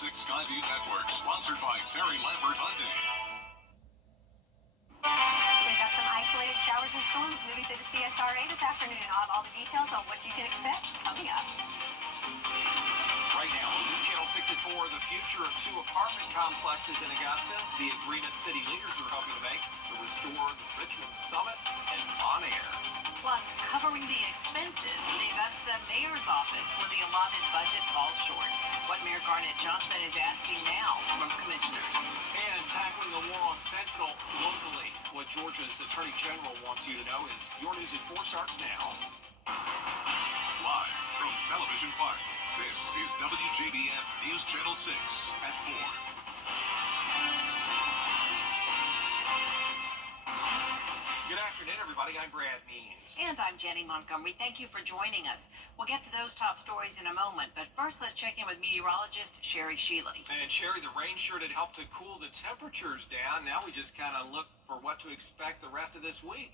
6 Skyview Network, sponsored by Terry Lambert Hyundai. We've got some isolated showers and storms moving through the CSRA this afternoon. I'll have all the details on what you can expect coming up. Right now, on News Channel 6 at 4, the future of two apartment complexes in Augusta, the agreement city leaders are hoping to make to restore the Richmond Summit and Bon Air. Plus, covering the expenses of the Augusta mayor's office when the allotted budget falls short. What Mayor Garnett Johnson is asking now from commissioners. And tackling the war on fentanyl locally. What Georgia's Attorney General wants you to know is your news at 4 starts now. Live from Television Park, this is WJBF News Channel 6 at 4. Good afternoon, everybody. I'm Brad Means. And I'm Jenny Montgomery. Thank you for joining us. We'll get to those top stories in a moment, but first let's check in with meteorologist Sherry Shealy. And Sherry, the rain sure did help to cool the temperatures down. Now we just kind of look for what to expect the rest of this week.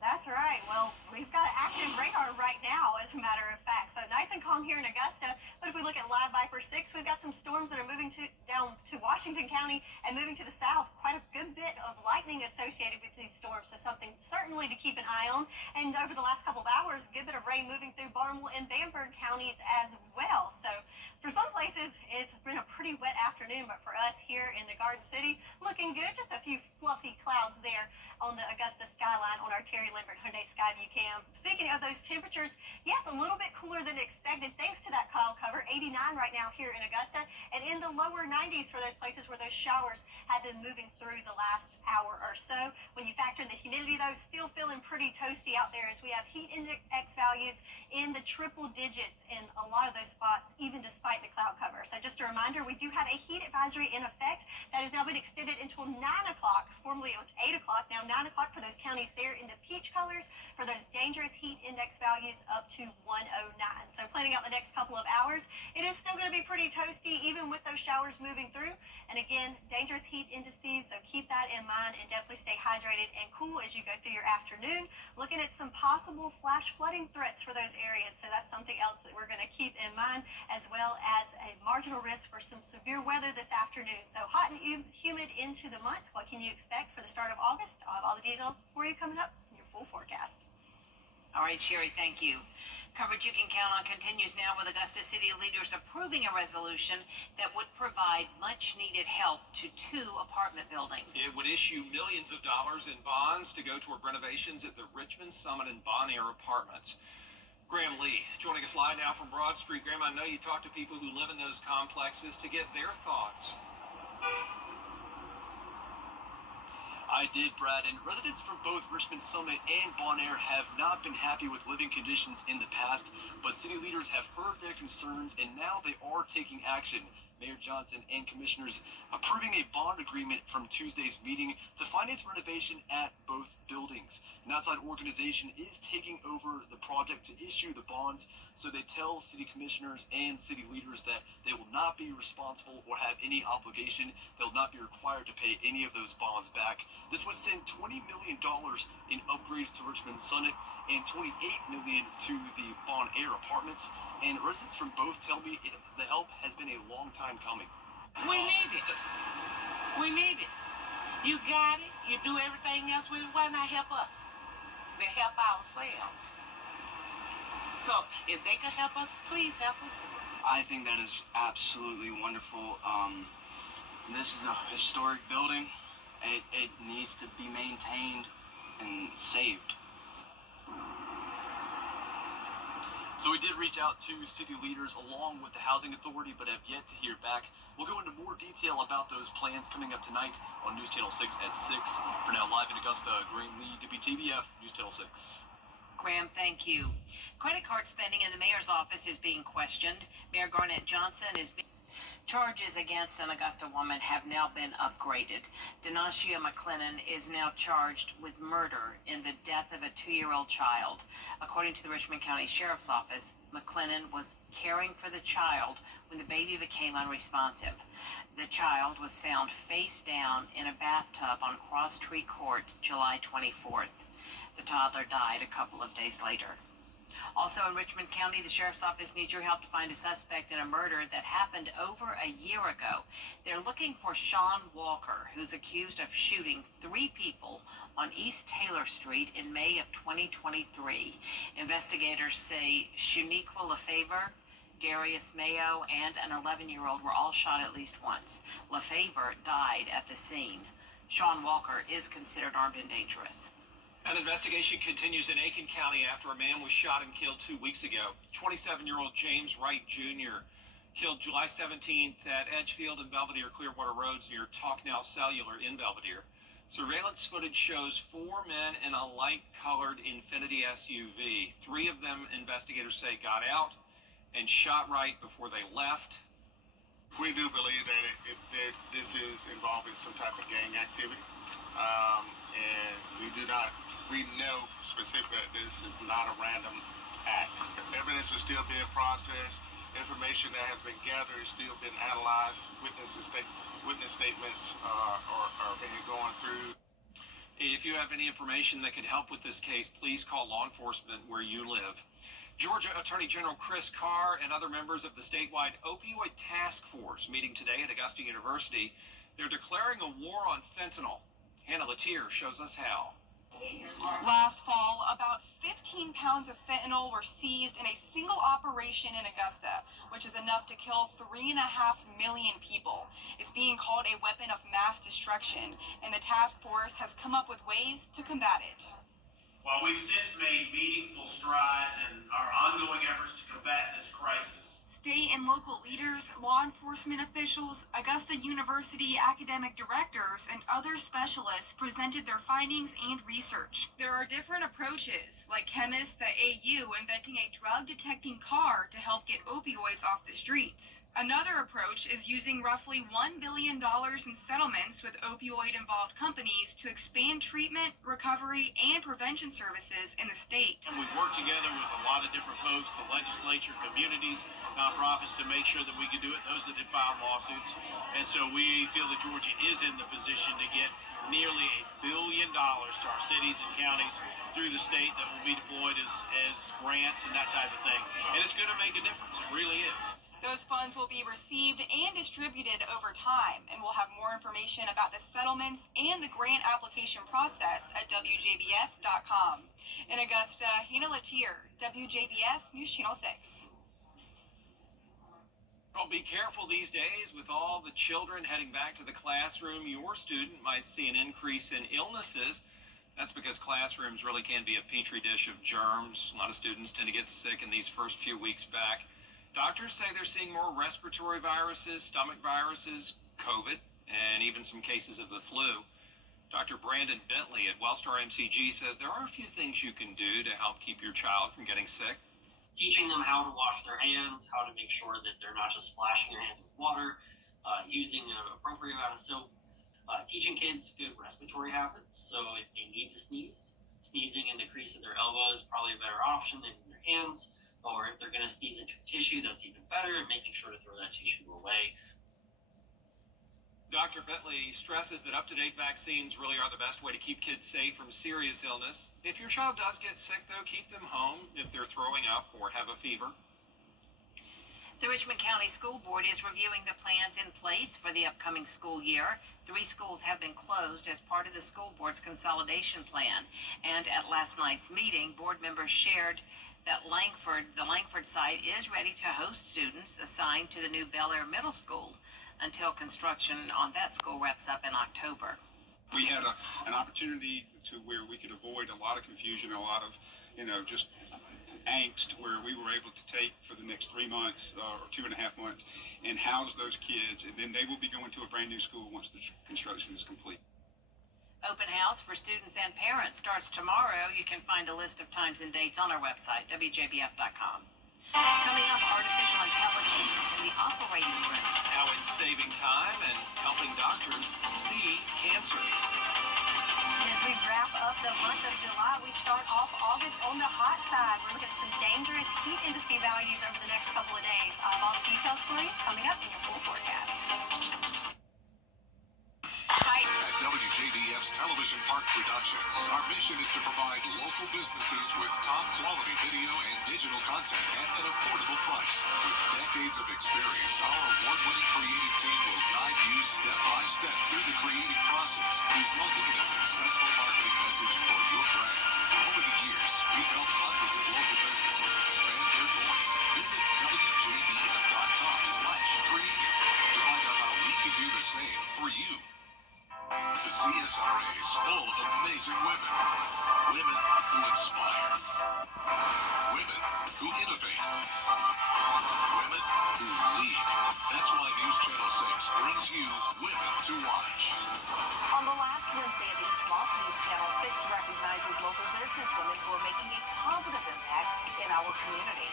That's right. Well, we've got an active radar right now, as a matter of fact. So nice and calm here in Augusta. But if we look at Live Viper 6, we've got some storms that are moving down to Washington County and moving to the south. Quite a good bit of lightning associated with these storms. So something certainly to keep an eye on. And over the last couple of hours, a good bit of rain moving through Barnwell and Bamberg counties as well. So for some places, it's been a pretty wet afternoon. But for us here in the Garden City, looking good. Just a few fluffy clouds there on the Augusta skyline on our Terry Lambert Hyundai Skyview cam. Speaking of those temperatures, yes, a little bit cooler than expected thanks to that cloud cover. 89 right now here in Augusta, and in the lower 90s for those places where those showers have been moving through the last hour or so. When you factor in the humidity, though, still feeling pretty toasty out there as we have heat index values in the triple digits in a lot of those spots, even despite the cloud cover. So just a reminder, we do have a heat advisory in effect that has now been extended until 9 o'clock. Formerly it was 8 o'clock, now 9 o'clock for those counties there in the peach colors for those dangerous heat index values up to 109. So planning out the next couple of hours, it is still going to be pretty toasty even with those showers moving through. And again, dangerous heat indices, so keep that in mind and definitely stay hydrated and cool as you go through your afternoon. Looking at some possible flash flooding threats for those areas, so that's something else that we're going to keep in mind, as well as a marginal risk for some severe weather this afternoon. So hot and humid into the month. What can you expect for the start of August? I'll have all the details for you coming up in your full forecast. All right, Sherry, thank you. Coverage you can count on continues now with Augusta City leaders approving a resolution that would provide much-needed help to 2 apartment buildings. It would issue millions of dollars in bonds to go toward renovations at the Richmond Summit and Bon Air apartments. Graham Lee joining us live now from Broad Street. Graham, I know you talk to people who live in those complexes to get their thoughts. I did, Brad, and residents from both Richmond Summit and Bon Air have not been happy with living conditions in the past, but city leaders have heard their concerns and now they are taking action. Mayor Johnson and commissioners approving a bond agreement from Tuesday's meeting to finance renovation at both buildings. An outside organization is taking over the project to issue the bonds, so they tell city commissioners and city leaders that they will not be responsible or have any obligation. They'll not be required to pay any of those bonds back. This would send $20 million in upgrades to Richmond Summit and $28 million to the Bon Air apartments. And residents from both tell me the help has been a long time coming. We need it. We need it. You got it. You do everything else with it. Why not help us? To help ourselves. So if they can help us, please help us. I think that is absolutely wonderful. This is a historic building. It needs to be maintained and saved. So we did reach out to city leaders along with the Housing Authority, but have yet to hear back. We'll go into more detail about those plans coming up tonight on News Channel 6 at 6. For now, live in Augusta, Graham Lee, WJBF, News Channel 6. Graham, thank you. Credit card spending in the mayor's office is being questioned. Mayor Garnett Johnson is being... Charges against an Augusta woman have now been upgraded. Denacia McLennan is now charged with murder in the death of a 2-year-old child. According to the Richmond County Sheriff's Office, McLennan was caring for the child when the baby became unresponsive. The child was found face down in a bathtub on Cross Tree Court, July 24th. The toddler died a couple of days later. Also in Richmond County, the sheriff's office needs your help to find a suspect in a murder that happened over a year ago. They're looking for Sean Walker, who's accused of shooting 3 people on East Taylor Street in May of 2023. Investigators say Shuniqua LaFavor, Darius Mayo, and an 11-year-old were all shot at least once. LaFavor died at the scene. Sean Walker is considered armed and dangerous. An investigation continues in Aiken County after a man was shot and killed 2 weeks ago. 27-year-old James Wright Jr. killed July 17th at Edgefield and Belvedere Clearwater Roads near Talk Now Cellular in Belvedere. Surveillance footage shows 4 men in a light-colored Infiniti SUV. 3 of them, investigators say, got out and shot Wright before they left. We do believe that this is involving some type of gang activity, and we know specifically that this is not a random act. Evidence is still being processed. Information that has been gathered is still being analyzed. Witness statements are being gone through. If you have any information that could help with this case, please call law enforcement where you live. Georgia Attorney General Chris Carr and other members of the statewide opioid task force meeting today at Augusta University. They're declaring a war on fentanyl. Hannah Latier shows us how. Last fall, about 15 pounds of fentanyl were seized in a single operation in Augusta, which is enough to kill 3.5 million people. It's being called a weapon of mass destruction, and the task force has come up with ways to combat it. While we've since made meaningful strides in our ongoing efforts to combat this crisis, State and local leaders, law enforcement officials, Augusta University academic directors, and other specialists presented their findings and research. There are different approaches, like chemists at AU inventing a drug-detecting car to help get opioids off the streets. Another approach is using roughly $1 billion in settlements with opioid-involved companies to expand treatment, recovery, and prevention services in the state. and we've worked together with a lot of different folks, the legislature, communities, nonprofits, to make sure that we could do it. Those that had filed lawsuits. And so we feel that Georgia is in the position to get nearly $1 billion to our cities and counties through the state that will be deployed as grants and that type of thing. And it's going to make a difference. It really is. Those funds will be received and distributed over time, and we'll have more information about the settlements and the grant application process at WJBF.com. In Augusta, Hannah Latier, WJBF News Channel 6. Well, be careful these days with all the children heading back to the classroom. Your student might see an increase in illnesses. That's because classrooms really can be a petri dish of germs. A lot of students tend to get sick in these first few weeks back. Doctors say they're seeing more respiratory viruses, stomach viruses, COVID, and even some cases of the flu. Dr. Brandon Bentley at Wellstar MCG says there are a few things you can do to help keep your child from getting sick. Teaching them how to wash their hands, how to make sure that they're not just splashing their hands with water, using an appropriate amount of soap, teaching kids good respiratory habits. So if they need to sneeze, sneezing in the crease of their elbow is probably a better option than in their hands. Or if they're going to sneeze into tissue, that's even better, and making sure to throw that tissue away. Dr. Bentley stresses that up-to-date vaccines really are the best way to keep kids safe from serious illness. If your child does get sick, though, keep them home if they're throwing up or have a fever. The Richmond County School Board is reviewing the plans in place for the upcoming school year. 3 schools have been closed as part of the school board's consolidation plan. And at last night's meeting, board members shared that the Langford site is ready to host students assigned to the new Bel Air Middle School until construction on that school wraps up in October. We had an opportunity to where we could avoid a lot of confusion, a lot of, just angst, where we were able to take for the next 3 months or 2.5 months and house those kids, and then they will be going to a brand new school once the construction is complete. Open house for students and parents starts tomorrow. You can find a list of times and dates on our website, WJBF.com. Coming up, artificial intelligence in the operating room. How it's saving time and helping doctors see cancer. And as we wrap up the month of July, we start off August on the hot side. We're looking at some dangerous heat indice values over the next couple of days. I have all the details for you coming up in your full forecast. At WJBF Television Park Productions. Our mission is to provide local businesses with top quality video and digital content at an affordable price. With decades of experience, our award-winning creative team will guide you step by step through the creative process, resulting in a successful marketing message for your brand. Over the years, we've helped hundreds of local businesses expand their voice. Visit WJBF.com/creative to find out how we can do the same for you. The CSRA is full of amazing women. Women who inspire. Women who innovate. Women who lead. That's why News Channel 6 brings you Women to Watch. On the last Wednesday of each month, News Channel 6 recognizes local businesswomen who are making a positive impact in our community.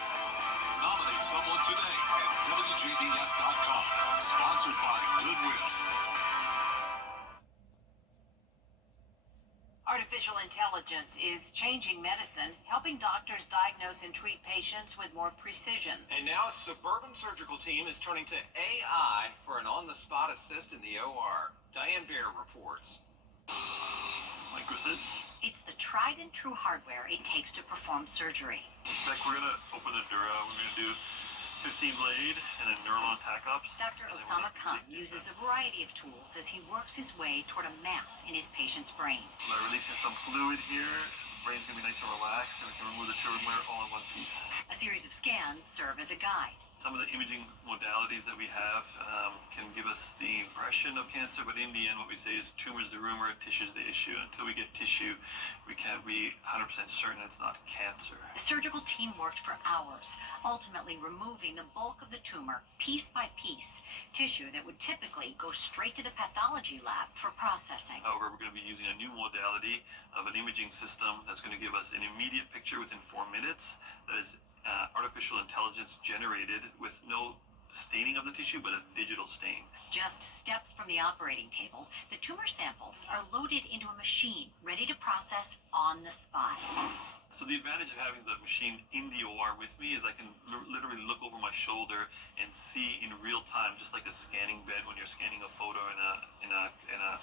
Nominate someone today at WJBF.com. Sponsored by Goodwill. Artificial intelligence is changing medicine, helping doctors diagnose and treat patients with more precision. And now a Suburban surgical team is turning to AI for an on-the-spot assist in the OR. Diane Bear reports. It's the tried and true hardware it takes to perform surgery. Next, we're going to open the dura. We're going to do 15 blade and then neural tack-ups. Dr. Osama Khan uses a variety of tools as he works his way toward a mass in his patient's brain. By releasing some fluid here, the brain's going to be nice and relaxed, and we can remove the tumor all in one piece. A series of scans serve as a guide. Some of the imaging modalities that we have can give us the impression of cancer, but in the end, what we say is tumor's the rumor, tissue's the issue. Until we get tissue, we can't be 100% certain it's not cancer. The surgical team worked for hours, ultimately removing the bulk of the tumor piece by piece, tissue that would typically go straight to the pathology lab for processing. However, we're going to be using a new modality of an imaging system that's going to give us an immediate picture within 4 minutes that is artificial intelligence generated with no staining of the tissue, but a digital stain. Just steps from the operating table, the tumor samples are loaded into a machine ready to process on the spot. So the advantage of having the machine in the OR with me is I can literally look over my shoulder and see in real time, just like a scanning bed when you're scanning a photo in a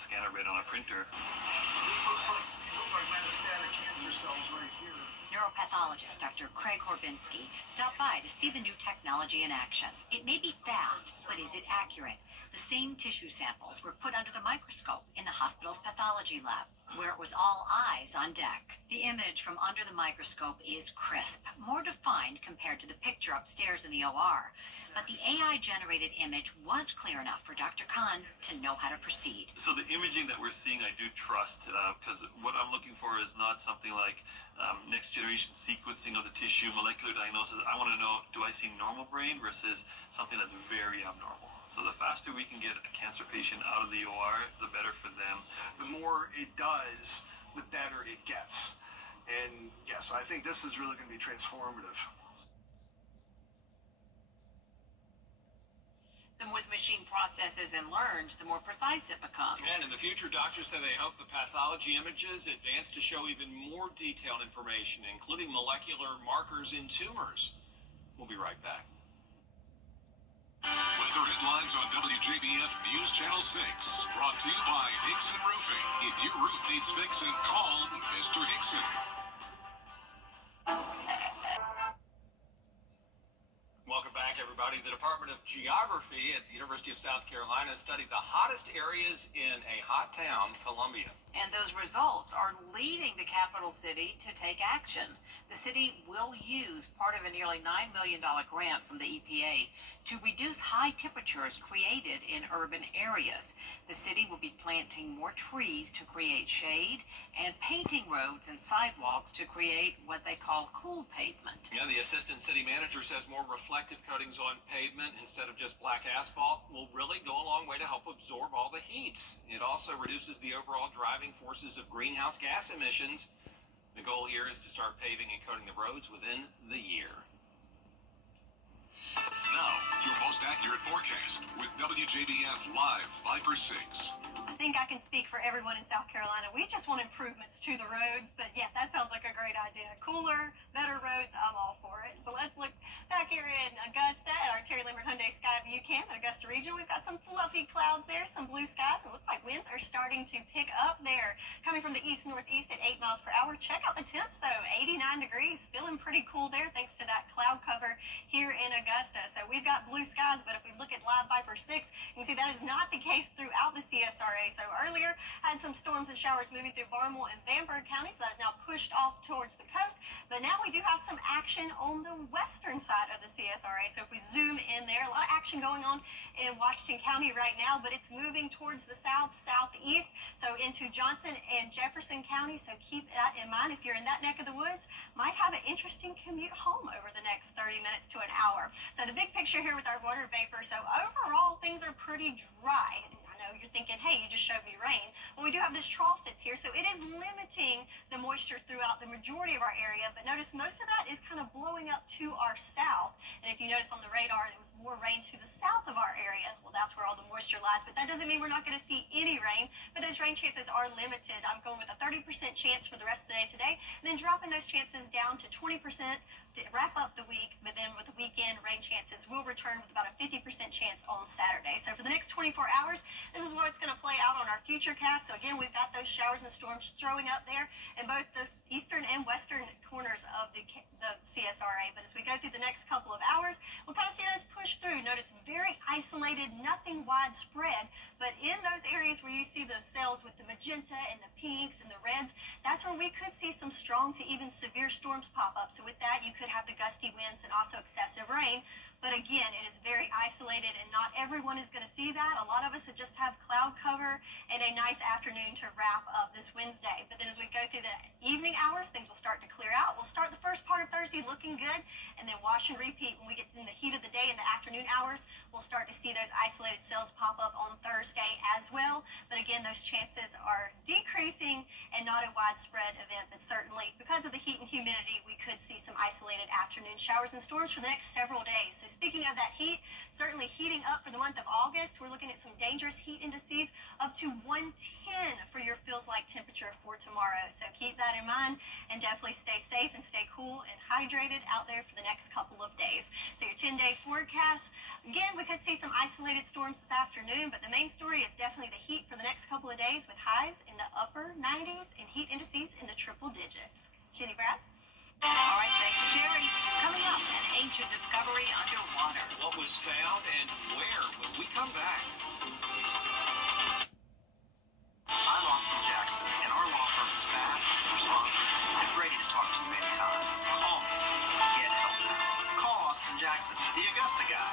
scanner bed on a printer. This looks like metastatic cancer cells right here. Neuropathologist Dr. Craig Horbinski stopped by to see the new technology in action. It may be fast, but is it accurate? The same tissue samples were put under the microscope in the hospital's pathology lab, where it was all eyes on deck. The image from under the microscope is crisp, more defined compared to the picture upstairs in the OR. But the AI-generated image was clear enough for Dr. Khan to know how to proceed. So the imaging that we're seeing, I do trust, because what I'm looking for is not something like next-generation sequencing of the tissue, molecular diagnosis. I want to know, do I see normal brain versus something that's very abnormal? So the faster we can get a cancer patient out of the OR, the better for them. The more it does, the better it gets. And yeah, so I think this is really going to be transformative. The more the machine processes and learns, the more precise it becomes. And in the future, doctors say they hope the pathology images advance to show even more detailed information, including molecular markers in tumors. We'll be right back. Weather headlines on WJBF News Channel 6. Brought to you by Hickson Roofing. If your roof needs fixing, call Mr. Hickson. Welcome back, everybody. The Department of Geography at the University of South Carolina studied the hottest areas in a hot town, Columbia. And those results are leading the capital city to take action. The city will use part of a nearly $9 million grant from the EPA to reduce high temperatures created in urban areas. The city will be planting more trees to create shade and painting roads and sidewalks to create what they call cool pavement. Yeah, the assistant city manager says more reflective coatings on pavement instead of just black asphalt will really go a long way to help absorb all the heat. It also reduces the overall driving forces of greenhouse gas emissions. The goal here is to start paving and coating the roads within the year. Now, your most accurate forecast with WJBF Live Viper 6. I think I can speak for everyone in South Carolina. We just want improvements to the roads, but yeah, that sounds like a great idea. Cooler, better roads, I'm all for it. So let's look back here in Augusta at our Terry Lambert Hyundai Sky View Cam at Augusta Region. We've got some fluffy clouds there, some blue skies, and it looks like winds are starting to pick up there. Coming from the east-northeast at 8 miles per hour. Check out the temps though, 89 degrees, feeling pretty cool there thanks to that cloud cover here in Augusta. So we've got blue skies, but if we look at Live Viper 6, you can see that is not the case throughout the CSRA. So earlier, had some storms and showers moving through Barnwell and Bamberg counties. So that is now pushed off towards the coast. But now we do have some action on the western side of the CSRA. So if we zoom in there, a lot of action going on in Washington County right now, but it's moving towards the south, southeast, so into Johnson and Jefferson County. So keep that in mind. If you're in that neck of the woods, might have an interesting commute home over the next 30 minutes to an hour. So the big picture here with our water vapor. So overall, things are pretty dry. You're thinking, hey, you just showed me rain. Well, we do have this trough that's here, so it is limiting the moisture throughout the majority of our area. But notice most of that is kind of blowing up to our south. And if you notice on the radar, there was more rain to the south of our area. Well, that's where all the moisture lies. But that doesn't mean we're not going to see any rain. But those rain chances are limited. I'm going with a 30% chance for the rest of the day today, and then dropping those chances down to 20% to wrap up the week. But then with the weekend, rain chances will return with about a 50% chance on Saturday. So for the next 24 hours, this is where it's going to play out on our future cast. So again, we've got those showers and storms throwing up there in both the eastern and western corners of the CSRA. But as we go through the next couple of hours, we'll kind of see those push through. Notice very isolated, nothing widespread. But in those areas where you see the cells with the magenta and the pinks and the reds, that's where we could see some strong to even severe storms pop up. So with that, you could have the gusty winds and also excessive rain. But again, it is very isolated, and not everyone is going to see that. A lot of us just have cloud cover and a nice afternoon to wrap up this Wednesday. But then as we go through the evening hours, things will start to clear out. We'll start the first part of Thursday looking good, and then wash and repeat when we get in the heat of the day in the afternoon hours. We'll start to see those isolated cells pop up on Thursday as well. But again, those chances are decreasing and not a widespread event. But certainly, because of the heat and humidity, we could see some isolated afternoon showers and storms for the next several days. So speaking of that heat, certainly heating up for the month of August. We're looking at some dangerous heat indices up to 110 for your feels like temperature for tomorrow. So keep that in mind and definitely stay safe and stay cool and hydrated out there for the next couple of days. So your 10-day forecast, again, we could see some isolated storms this afternoon, but the main story is definitely the heat for the next couple of days with highs in the upper 90s and heat indices in the triple digits. Jenny Brad? All right, thank you, Jerry. Coming up, an ancient discovery underwater. What was found and where when we come back? I'm Austin Jackson, and our law firm is fast, responsive, and ready to talk to you anytime. Call me. Get help now. Call Austin Jackson, the Augusta guy.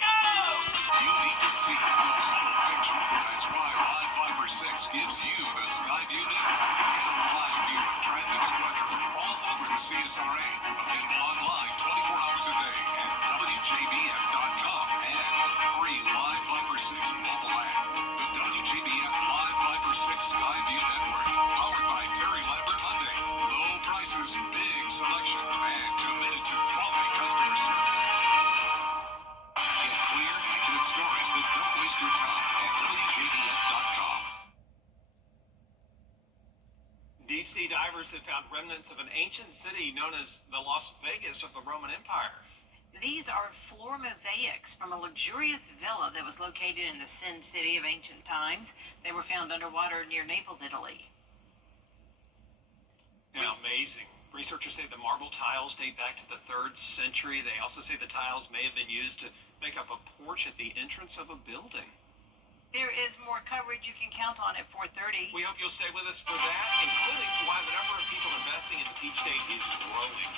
You need to see the whole picture. That's why Live Viper 6 gives you the Skyview Network. Get a live view of traffic and weather from all over the CSRA. Available online 24 hours a day at WJBF.com and the free Live Viper 6 mobile app. The WJBF Live Viper 6 Skyview Network. Powered by Terry Lambert Hyundai. Low prices, big selection, and committed to quality customer service. Get clear, accurate stories that don't waste your time at WJBF.com. Deep sea divers have found remnants of an ancient city known as the Las Vegas of the Roman Empire. These are floor mosaics from a luxurious villa that was located in the Sin City of ancient times. They were found underwater near Naples, Italy. Yeah, amazing. Researchers say the marble tiles date back to the 3rd century. They also say the tiles may have been used to make up a porch at the entrance of a building. There is more coverage you can count on at 4:30. We hope you'll stay with us for that, including why the number of people investing in the Peach State is growing.